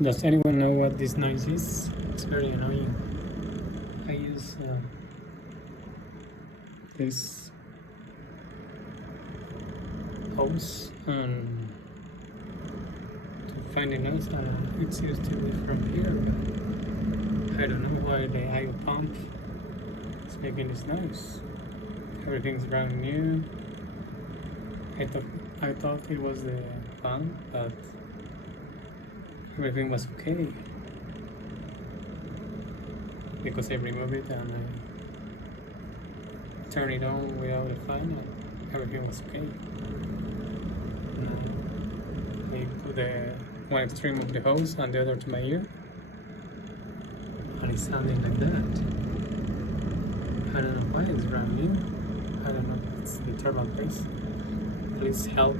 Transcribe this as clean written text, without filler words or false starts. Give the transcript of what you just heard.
Does anyone know what this noise is? It's very annoying. I use this hose and to find the noise. It used to be from here, but I don't know why the IO pump is making this noise. Everything's brand new. I thought it was the fan, but everything was okay because I removed it and I turned it on without the fan and everything was okay. I put the one extreme of the hose and the other to my ear, and it's sounding like that. I don't know why it's brand new. I don't know if it's the thermal paste. Please help